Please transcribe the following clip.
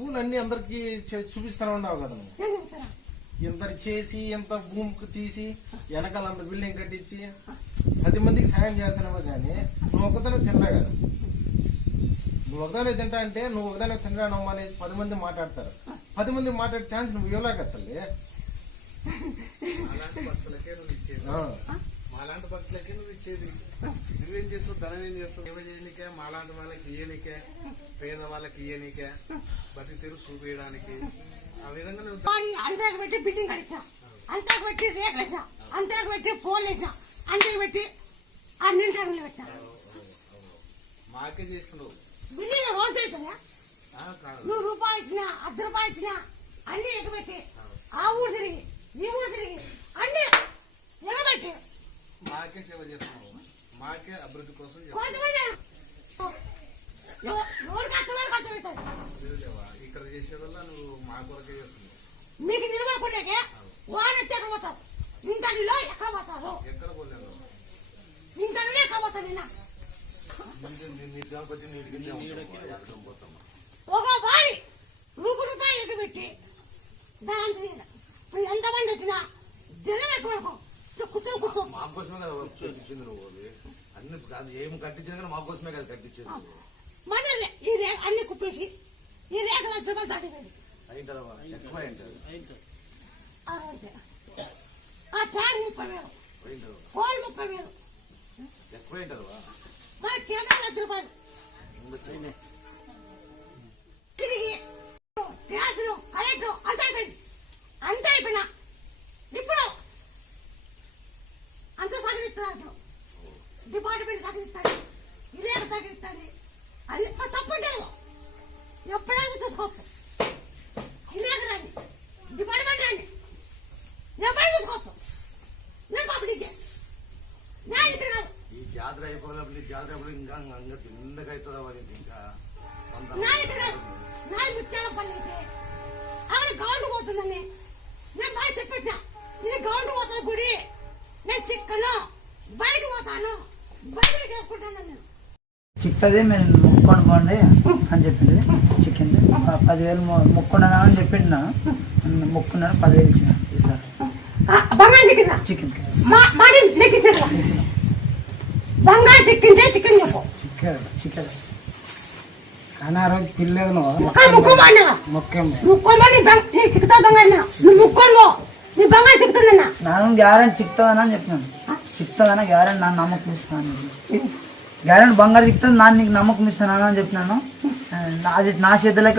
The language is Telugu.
పూలు అన్ని అందరికి చూపిస్తానే ఉండవు కదా నువ్వు. ఇంత చేసి ఇంత భూమికి తీసి వెనకాల అంత బిల్డింగ్ కట్టించి 10 మందికి సాయం చేస్తానేమో కానీ నువ్వు ఒకదానే తినలే కదా. నువ్వు ఒకదానే తింటా అంటే నువ్వు ఒకదానే తినరానమ్మా అనేసి 10 మంది మాట్లాడతారు. 10 మంది మాట్లాడే ఛాన్స్ నువ్వు ఇవ్వలేకత్తలే. మాలాంటి భక్తులకే నువ్వు ఇచ్చేది. నువ్వేం చేస్తావు? ధనం ఏం చేస్తావు? సేవ చేయనికే, మాలాంటి వాళ్ళకి ఇయ్యనికే, పేద వాళ్ళకి ఇయ్యనికే, బతి తెరు చూపించడానికి. ఆ విధంగా నువ్వు అంతకు పెట్టి బిల్డింగ్ కట్టించా, అంతకు పెట్టి రేట్లు వేసా, అంతకు పెట్టి పోల్ వేసా, అంతకు పెట్టి అన్ని పెట్టినా. మాకే చేస్తున్నావు. బిల్డింగ్ రోజు అవుతుందా? నువ్వు రూపాయి ఇచ్చినా, 10 రూపాయలు ఇచ్చినా అన్ని ఎగబెట్టి ఆ ఊరు తిరిగి ఈ ఊరు తిరిగి అన్ని ఎగబెట్టి మాకే సేవ చేస్తున్నావు. మాకే అభివృద్ధి కోసం ఇక్కడ చేసేదల్లా నువ్వు మా కొరకే చేస్తున్నావు. మీకు నిలబడుకునేకే వాడు ఎక్కడ పోతారు? ఇంతటిలో ఎక్కడ పోతారు? ఎక్కడ పోలేను. ఇంతటిలో ఎక్కడ పోతారు? నిన్న ఒక వారి రూపాయి ఎగబెట్టి దాని అంత ఎంతమంది వచ్చినా జనం ఎక్కువ కూర్చో మా కోసమే కదా కట్టించింది నువ్వు. అన్ని ఏం కట్టించింది కానీ మా కోసమే కదా కట్టించింది. మన ఈ రేఖ అన్ని కుప్పేసి ఈ రేఖ 1,00,000 రూపాయలు దాటిపోయింది. ఎక్కువ ఆ ట్యాంక్ 30,000, కోల్ 30,000, ఎక్కువ మన కేంద్రం 1,00,000 రూపాయలు తిరిగి గ్యాసులు కరెంటు అంత అయిపోయింది. అంత అయిపోయినా ఇప్పుడు అంత సహకరిస్తున్నారు. ఇప్పుడు డిపార్ట్మెంట్ సహకరిస్తుంది, ఇదే సహకరిస్తుంది. అది తప్పుండేది ఎప్పుడైనా చూసుకోవచ్చు. ఇలాగ రండి, డిపార్ట్మెంట్ రండి, ఎప్పుడైనా చూసుకోవచ్చు. నేను పబ్లిక్ నా ఇక్కడ కాదు. ఈ జాతర అయిపోయినప్పుడు జాతర ఇంకా నిందగా అవుతుందా వారికి ఇంకా నా ఇక్కడ కాదు. నా ముత్యాల పని అయితే ఆవిడ గౌండ్ పోతుందని నేను బాగా చెప్పేట్నా. ఇది గౌండ్ పోతుంది గుడి, నేను చిక్కను బయట పోతాను, బయట చేసుకుంటాను. నేను చిక్కది మీరు మొక్కుకొని పోండి అని చెప్పింది. చిక్కింది 10,000 మొక్కున్నదా అని చెప్పిండు. మొక్కున్నారు 10,000 ఇచ్చిన ఈసారి. బంగారు చిక్కిందా? చికెన్ బంగారు చిక్కింటే చికెన్ చెప్పు. చికెన్ కానీ ఆ రోజు పిల్లలు చిక్కుతా బంగారు నువ్వు ముక్కోను నీ బంగారు చిక్కుతుందన్నా. ನಾನು గ్యారెంటీ చిక్తుందని అని చెప్పినాను. చిక్తుందన్నా గ్యారెంటీ నా నమ్మకం ఇస్తాను. గ్యారెంటీ బంగారు చిక్తుంది, నా నీకు నమ్మకం ఇస్తాను అని చెప్పినాను. అది నా చేతులకి